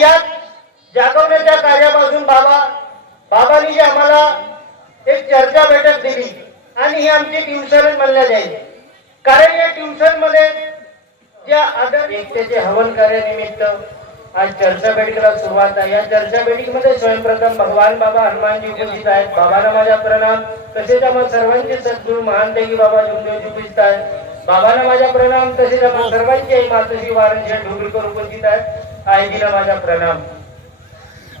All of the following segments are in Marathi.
यात जागवण्याच्या कार्यापासून बाबांनी जे आम्हाला एक चर्चा बैठक दिली आणि ही आमची ट्युशनच म्हणल्या जाईल। कारण या ट्युशन मध्ये ज्या आदर एकतेचे हवन कार्यानिमित्त आज चर्चा बैठकीला सुरुवात आहे। या चर्चा बैठकीमध्ये स्वयंप्रथम भगवान बाबा हनुमानजी उपस्थित आहेत। बाबांना माझा प्रणाम। तसेच आम्हा सर्वांचे सद्गुरू महानतेगी बाबा जुमदेवजी उपस्थित आहेत। बाबांना माझा प्रणाम। तसेच आम्हा सर्वांची आई मातोश्री वारणशेठ ढोबळकर उपस्थित आहेत। आईजीला माझा प्रणाम।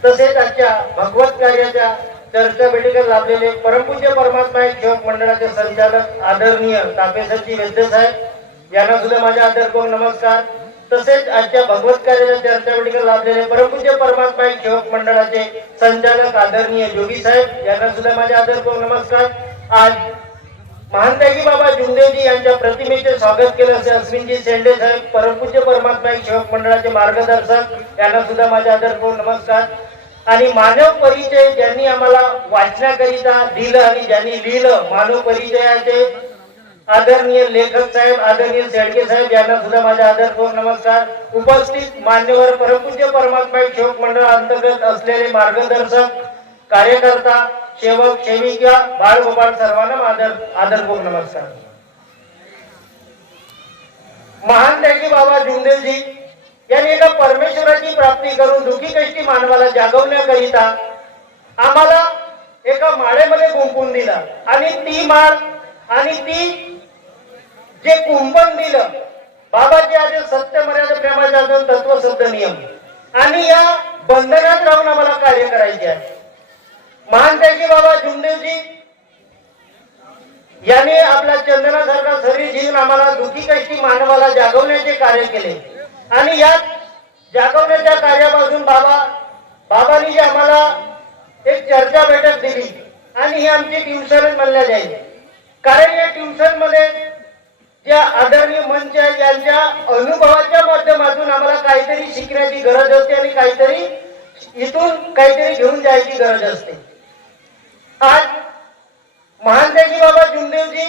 तसेच आजच्या भगवत कार्याच्या चर्चा बैठकीत लाभलेले परमपूज्य परमात्मा सेवक मंडळाचे संचालक आदरणीय तापेसरजी वैद्य साहेब यांना सुद्धा माझा आदरपूर्वक नमस्कार। तसेच आजच्या भगवत कार्याच्या चर्चा बैठकीत लाभलेले परमपूज्य परमात्मा सेवक मंडळाचे संचालक आदरणीय जोगी साहेब यांना सुद्धा माझा आदरपूर्वक नमस्कार। आज महानतेगी बाबा जुमदेवजी यांच्या प्रतिमेचे स्वागत केले असे अश्विनजी शेंडे साहेब परमपूज्य परमात्मा सेवक मंडळाचे मार्गदर्शक यांना सुद्धा माझा आदरपूर्वक नमस्कार। आणि मानव परिचय ज्यांनी आम्हाला वाचण्याकरिता दिलं आणि ज्यांनी लिहिलं मानव परिचयाचे आदरणीय लेखक साहेब आदरणीय शेळके साहेब यांना सुद्धा माझा आदरपूर्वक नमस्कार। उपस्थित मान्यवर परमपूज्य परमात्मा सेवक मंडळ अंतर्गत असलेले मार्गदर्शक कार्यकर्ता सेवक सेविका बाळगोपाळ सर्वांना आदरपूर्वक नमस्कार। महानतेगी बाबा जुमदेवजी यांनी एका परमेश्वराची प्राप्ती करून दुःखी कष्टी मानवाला जागवण्याकरिता आम्हाला एका माळेमध्ये गुंफून दिलं आणि ती माळ आणि ती जे कुंपण दिलं बाबाचे आज सत्य मर्यादा प्रेमाचा तत्व सिद्ध नियम आणि या बंधनात राहून आम्हाला कार्य करायचे आहे। महानतेगी बाबा जुमदेवजी यांनी आपला चंदनासारखा शरीर जीवन आम्हाला दुःखी कष्टी मानवाला जागवण्याचे कार्य केले आणि यात जागवण्याच्या कार्यापासून बाबांनी जे आम्हाला एक चर्चा बैठक दिली आणि ही आमची ट्युशनच म्हणल्या जाईल। कारण या ट्युशन मध्ये ज्या आदरणीय मंच आहे यांच्या अनुभवाच्या माध्यमातून आम्हाला काहीतरी शिकण्याची गरज असते आणि काहीतरी इथून काहीतरी घेऊन जायची गरज असते। आज महानतेगी बाबा जुमदेवजी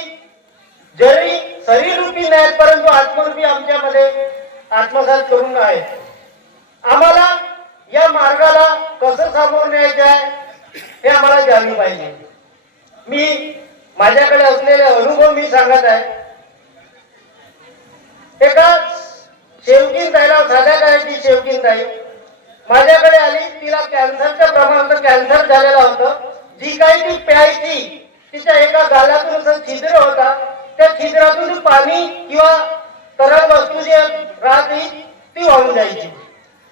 जरी शरीर रूपी नाहीत परंतु आत्मरूपी आमच्यामध्ये आत्मसात करून आहे। आम्हाला या मार्गाला कसं सामोरं न्यायचं आहे हे आम्हाला जाणलं पाहिजे। मी माझ्याकडे असलेले अनुभव मी सांगत आहे। एका सेवकीन ताईला साध्या काळाची सेवकीन ताई माझ्याकडे आली। तिला कॅन्सरचं प्रमाण कॅन्सर झालेलं होतं। जी काही ती प्यायची तिच्या एका गालातून असं छिद्र होता। त्या छिद्रातून पाणी किंवा तरल वस्तू जी राहते ती वाहून जायची।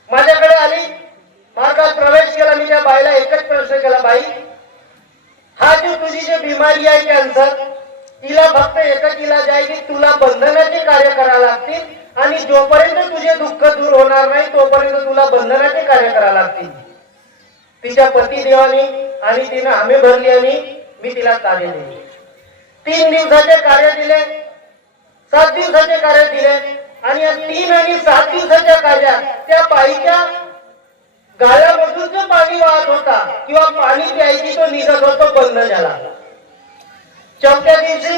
माझ्याकडे आली मार्गात प्रवेश केला। मी त्या बाईला एकच प्रश्न केला, बाई हा जो तुझी जी बिमारी आहे कॅन्सर तिला फक्त एकच इलाज आहे की तुला बंधनाचे कार्य करावे लागतील आणि जोपर्यंत तुझे दुःख दूर होणार नाही तोपर्यंत तुला बंधनाचे कार्य करावे लागतील। तिच्या पतिदेवानी आणि तिने हमी भरली आणि मी तिला कार्य दिले। 3 दिवसाचे कार्य दिले, 7 दिवसाचे कार्य दिले आणि या 3 आणि 7 दिवसाच्या कार्यात त्या बाईच्या गाळ्यामधून जो पाणी वाहत होता किंवा पाणी प्यायची तो निघत होतो बंद झाला। 4थ्या दिवशी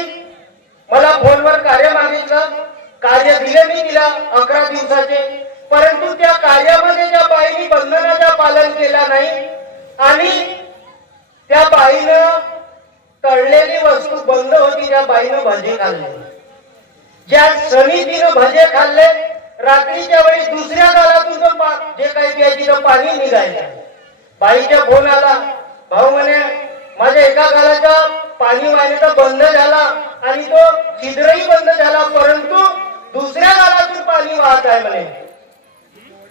मला फोनवर कार्य मागितलं, कार्य दिले मी तिला 11 दिवसाचे, परंतु त्या कार्यामध्ये त्या बाईने बंधनाचं पालन केलं नाही आणि त्या बाईनं तळलेली वस्तू बंद होती। त्या बाईनं भजे खाल्ले। ज्या क्षणी तिनं भजे खाल्ले रात्रीच्या वेळी दुसऱ्या गालातून जे काही प्यायची तर पाणी निघायचं। बाईच्या फोन आला, भाऊ म्हणे माझ्या एका गालाचा पाणी वाहण्याचा बंद झाला आणि तो छिद्रही बंद झाला परंतु दुसऱ्या गालातून पाणी वाहत आहे म्हणे।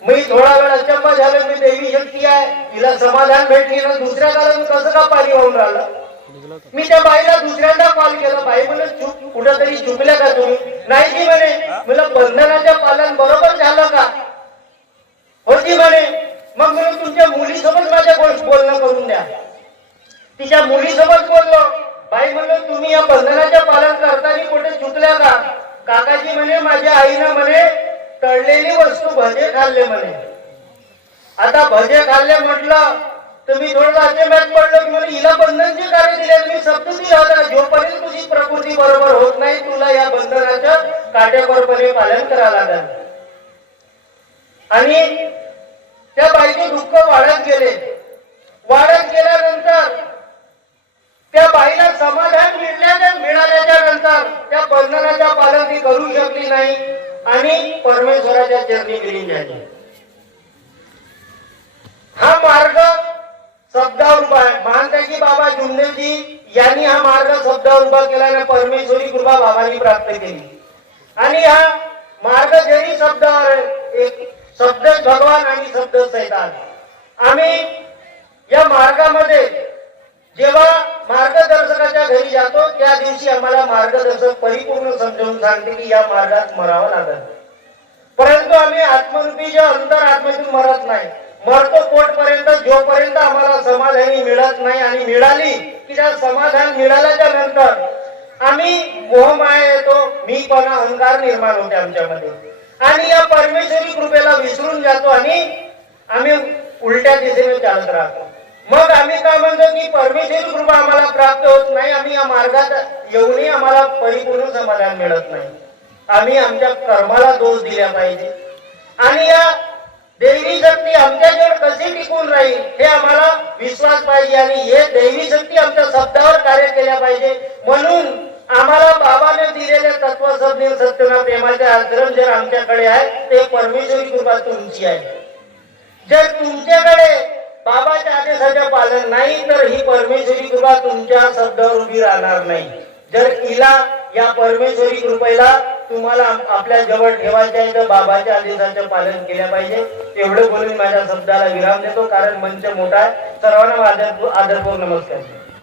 मी थोडा वेळ अचंबा झालो, मी देवी शक्ती आहे तिला समाधान भेटली ना दुसऱ्या गालातून कसं का पाणी वाहून राहिलं। मी त्या बाईला दुसऱ्यांदा कॉल केला, बाई म्हणे चूक कुठेतरी चुकल्या का तुम्ही? नाही की म्हणे, मला बंधनाचं पालन बरोबर झालं का? होती म्हणे। मग म्हणून तुमच्या मुलीसोबत माझ्या बोलणं करून द्या। तिच्या मुलीसोबत बोललो, बाई म्हणलं तुम्ही या बंधनाचं पालन करताना कुठे चुकल्या का? काकाजी म्हणे माझ्या आईनं म्हणे तळलेली वस्तू भजे खाल्ले म्हणे। आता भजे खाल्ले म्हटलं तुम्ही थोडं अचंबात पडलं की मला हिला बंधनचे कार्य दिले। मी शब्द दिला होता जोपर्यंत तुझी प्रकृती बरोबर होत नाही तुला या बंधनाचं काटेकोरपणे पालन करावं लागेल। आणि त्या बाई दुःख वाढत गेले. वाढत गेल्यानंतर त्या बाईला समाधान मिळाल्याच्या नंतर त्या बंधनाचा पालन ती करू शकली नाही आणि परमेश्वराच्या चरणी विलीन झाली. हा मार्ग शब्दावर उभा आहे. महानताजी बाबा जुंदेजी यांनी हा मार्ग शब्दावर उभा केला आणि परमेश्वरी कृपा बाबांनी प्राप्त केली. आणि हा मार्ग जरी शब्दावर एक शब्द भगवान आणि शब्द सैतान. आम्ही या मार्गामध्ये जेव्हा मार्गदर्शकाच्या घरी जातो त्या दिवशी आम्हाला मार्गदर्शक परिपूर्ण समजावून सांगते की या मार्गात मरावं लागत, परंतु आम्ही आत्मरूपीच्या अंतर आत्मेतून मरत नाही. मरतो पोटपर्यंत जोपर्यंत आम्हाला समाधानी मिळत नाही. आणि मिळाली की त्या समाधान मिळाल्याच्या नंतर आम्ही मोहमाया येतो, मीपणा अहंकार निर्माण होते आमच्यामध्ये आणि या परमेश्वरी कृपेला विसरून जातो आणि आम्ही उलट्या दिशेने चालत राहतो. मग आम्ही काय म्हणतो की परमेश्वरी कृपा आम्हाला प्राप्त होत नाही. आम्ही या मार्गात येऊनही आम्हाला परिपूर्ण समाधान मिळत नाही. आम्ही आमच्या कर्माला दोष दिला पाहिजे आणि या दैवी शक्ती आमच्याजवळ कशी टिकून राहील हे आम्हाला विश्वास पाहिजे आणि हे दैवी शक्ती आमच्या शब्दावर कार्य केल्या पाहिजे. म्हणून आम्हाला बाबाने दिलेले तत्व सत्यना प्रेमाचे आचरण जर आमच्याकडे आहे ते परमेश्वरी कृपा तुमची आहे. जर तुमच्याकडे बाबाच्या आदेशाचे पालन नाही तर ही परमेश्वरी कृपा तुमच्या शब्दावर उभी राहणार नाही. जर हिला या परमेश्वरी कृपेला तुम्हाला आपल्या जवळ ठेवायचे आहे तर बाबाच्या आदेशाचे पालन केले पाहिजे. एवढं बोलून माझ्या शब्दाला विराम देतो कारण मंच मोठा आहे. सर्वांना आदरपूर्वक नमस्कार.